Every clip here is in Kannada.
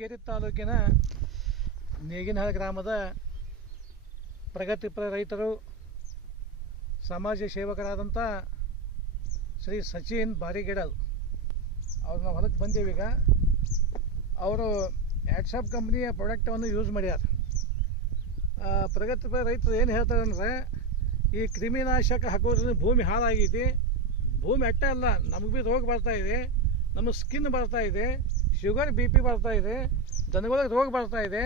ಮಡಿಕೇರಿ ತಾಲೂಕಿನ ನೇಗಿನಹಳ್ಳಿ ಗ್ರಾಮದ ಪ್ರಗತಿಪರ ರೈತರು, ಸಮಾಜ ಸೇವಕರಾದಂಥ ಶ್ರೀ ಸಚಿನ್ ಬಾರಿಗಿಡಲ್ ಅವ್ರು ನಾವು ಹೊಲಕ್ಕೆ ಬಂದೀವಿ ಈಗ. ಅವರು ಆ್ಯಡ್ಸಪ್ ಕಂಪ್ನಿಯ ಪ್ರಾಡಕ್ಟನ್ನು ಯೂಸ್ ಮಾಡ್ಯಾರ. ಪ್ರಗತಿಪರ ರೈತರು ಏನು ಹೇಳ್ತಾರೆ ಅಂದರೆ, ಈ ಕ್ರಿಮಿನಾಶಕ ಹಾಕೋದ್ರಿಂದ ಭೂಮಿ ಹಾಳಾಗೈತಿ. ಭೂಮಿ ಅಟ್ಟ ಅಲ್ಲ, ನಮಗೆ ಭೀ ರೋಗ ಇದೆ ನಮ್ಮ ಸ್ಕಿನ್ ಬರ್ತಾ ಇದೆ. ಶುಗರ್ ಬಿ ಪಿ ಬರ್ತಾ ಇದೆ, ದನಗಳಿಗೆ ರೋಗ ಬರ್ತಾ ಇದೆ,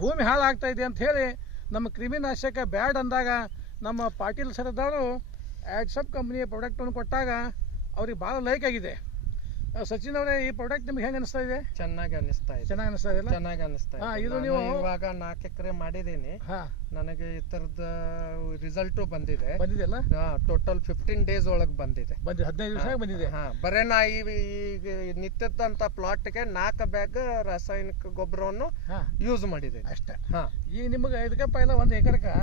ಭೂಮಿ ಹಾಳಾಗ್ತಾ ಇದೆ ಅಂತ ಹೇಳಿ ನಮ್ಮ ಕ್ರಿಮಿನಾಶಕ ಬ್ಯಾಡ್ ಅಂದಾಗ ನಮ್ಮ ಪಾಟೀಲ್ ಸರದವರು ಆ್ಯಡ್ಸಪ್ ಕಂಪ್ನಿಯ ಪ್ರಾಡಕ್ಟನ್ನು ಕೊಟ್ಟಾಗ ಅವ್ರಿಗೆ ಭಾಳ ಲೈಕ್ ಆಗಿದೆ. ಸಚಿನ್ ಅವರೇ ಈ ಪ್ರಾಡಕ್ಟ್ ನಿಮ್ಗೆ ಹೆಂಗ್ ಅನಿಸ್ತಾ ಇದೆ? ಚೆನ್ನಾಗಿ ಅನಿಸ್ತಾ ಇದೆ. ಚೆನ್ನಾಗಿ ಅನಿಸ್ತಾ ಇದೆ ಚೆನ್ನಾಗಿ ಅನಿಸ್ತಾ ಹಾ, ಇದೆ ಇದು ನಾನು ನೀವು- ಇವಾಗ ನಾಲ್ಕು ಎಕರೆ ಮಾಡಿದ್ದೀನಿ. ಹಾಂ. ನನಗೆ ಈ ಥರದ ರಿಸಲ್ಟು ಬಂದಿದೆ. ಬಂದಿದೆಯಲ್ಲ ಟೋಟಲ್ ಫಿಫ್ಟೀನ್ ಡೇಸ್ ಒಳಗೆ ಬಂದಿದೆ. ಬಂದಿದೆ ಹದಿನೈದು ದಿವಸ ಬಂದಿದೆ. ಹಾ ಬರೇ ನಾ ಈ ಈಗ ನಿತ್ಯದಂತ ಪ್ಲಾಟ್ಗೆ ನಾಲ್ಕು ಬ್ಯಾಗ್ ರಾಸಾಯನಿಕ ಗೊಬ್ಬರವನ್ನು ಹಾಂ. ಯೂಸ್ ಮಾಡಿದೆ ಅಷ್ಟೇ. ಹಾ. ಈಗ ನಿಮಗೆ ಇದಕ್ಕೆ ಎಲ್ಲ ಒಂದು ಎಕರೆಗೆ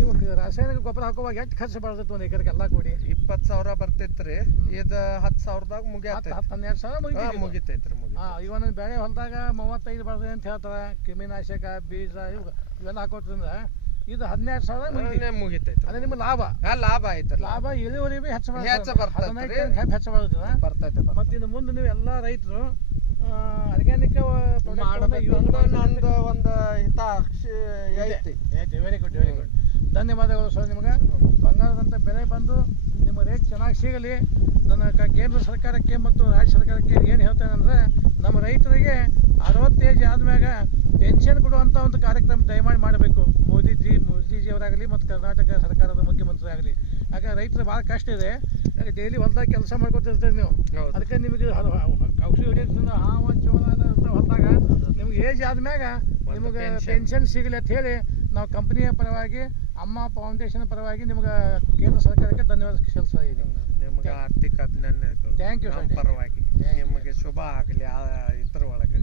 ಕ- ರಾಸಾಯನಿಕ ಗೊಬ್ಬರ ಹಾಕುವಾಗ ಎಷ್ಟು ಖರ್ಚು ಬರ್ತೈತೆ ಒಂದು ಎಕರೆಗೆ ಎಲ್ಲ ಕೂಡಿ? ಇಪ್ಪತ್ತು ಸಾವಿರ ಬರ್ತೈತ್ರಿ. ಇದು ಹತ್ತು ಸಾವಿರದಾಗ ಮುಗಿಯತ್ತೆ ಹತ್ತು ಹನ್ನೆರಡು ಸಾವಿರ ಮುಗಿತೈತ್ರಿ ಮುಗಿತೈತಿ ಇವನ ಬೆಳೆ ಹೊಲದಾಗ ಮೂವತ್ತೈದು ಬರ್ತದೆ ಅಂತ ಹೇಳ್ತಾರೆ. ಕ್ರಿಮಿನಾಶಕ ಬೀಜ ಇವು ಇವೆಲ್ಲ ಹಾಕೋದ್ರಿಂದ ಇದು ಹದಿನೈದು ಸಾವಿರ ಮುಗಿತೈತಿ. ಅದೇ ನಿಮ್ಮ ಲಾಭ? ಲಾಭ ಐತ್ರಿ ಲಾಭ. ಇಳುವರಿ ಬಿ ಹೆಚ್ಚು ಹೆಚ್ಚು ಬರ್ತೈತೆ ಹೆಚ್ಚು ಬರ್ತದೆ. ಮತ್ತು ಇನ್ನು ಮುಂದೆ ನೀವು ಎಲ್ಲ ರೈತರು ಆರ್ಗ್ಯಾನಿಕ್ ಮಾಡಬೇಕು. ನಂದು ಒಂದು ಹಿತಾಕ್ಷಿ ಐತಿ. ವೆರಿ ಗುಡ್ ವೆರಿ ಗುಡ್ ಧನ್ಯವಾದಗಳು ಸರ್ ನಿಮಗೆ. ಬಂಗಾರದಂಥ ಬೆಲೆ ಬಂದು ನಿಮ್ಮ ರೇಟ್ ಚೆನ್ನಾಗಿ ಸಿಗಲಿ. ನನ್ನ ಕ- ಕೇಂದ್ರ ಸರ್ಕಾರಕ್ಕೆ ಮತ್ತು ರಾಜ್ಯ ಸರ್ಕಾರಕ್ಕೆ ಏನು ಹೇಳ್ತೇನೆ ಅಂದರೆ ನಮ್ಮ ರೈತರಿಗೆ ಅರವತ್ತು ಏಜ್ ಆದ್ಮ್ಯಾಗ ಪೆನ್ಷನ್ ಕೊಡುವಂಥ ಒಂದು ಕಾರ್ಯಕ್ರಮ ದಯಮಾಡಿ ಮಾಡಬೇಕು. ಮೋದಿಜಿ ಮೋದಿಜಿಯವರಾಗಲಿ ಮತ್ತು ಕರ್ನಾಟಕ ಸರ್ಕಾರದ ಮುಖ್ಯಮಂತ್ರಿ ಆಗಲಿ ಯಾಕಂದ್ರೆ ರೈತರು ಭಾಳ ಕಷ್ಟ ಇದೆ. ಯಾಕೆ ಡೈಲಿ ಹೊಲ್ದಾಗ ಕೆಲಸ ಮಾಡ್ಕೊತಿರ್ತೀರಿ ನೀವು. ಅದಕ್ಕೆ ನಿಮಗೆ ಔಷಧಿ ಹೊಡಿಯೋದ್ರಿಂದ ಹಾವ ಇರ್ತಾವೆ ಹೊಲ್ದಾಗ. ನಿಮ್ಗೆ ಏಜ್ ಆದ್ಮ್ಯಾಗ ನಿಮಗೆ. ಪೆನ್ಷನ್ ಸಿಗಲಿ ಅಂತ ಹೇಳಿ ನಾವು ಕಂಪ್ನಿಯ ಪರವಾಗಿ ಅಮ್ಮ ಫೌಂಡೇಶನ್ ಪರವಾಗಿ ನಿಮ್ಗೆ ಕೇಂದ್ರ ಸರ್ಕಾರಕ್ಕೆ ಧನ್ಯವಾದ ಸಲ್ಲಿಸ್ತಾ ಇದ್ದೀನಿ. ನಿಮ್ಗೆ ಆರ್ಥಿಕ ಅಭಿನಂದನೆಗಳು. Thank you. ಪರವಾಗಿ. ನಿಮಗೆ ಶುಭ ಆಗಲಿ ಇದ್ರ ಒಳಗೆ.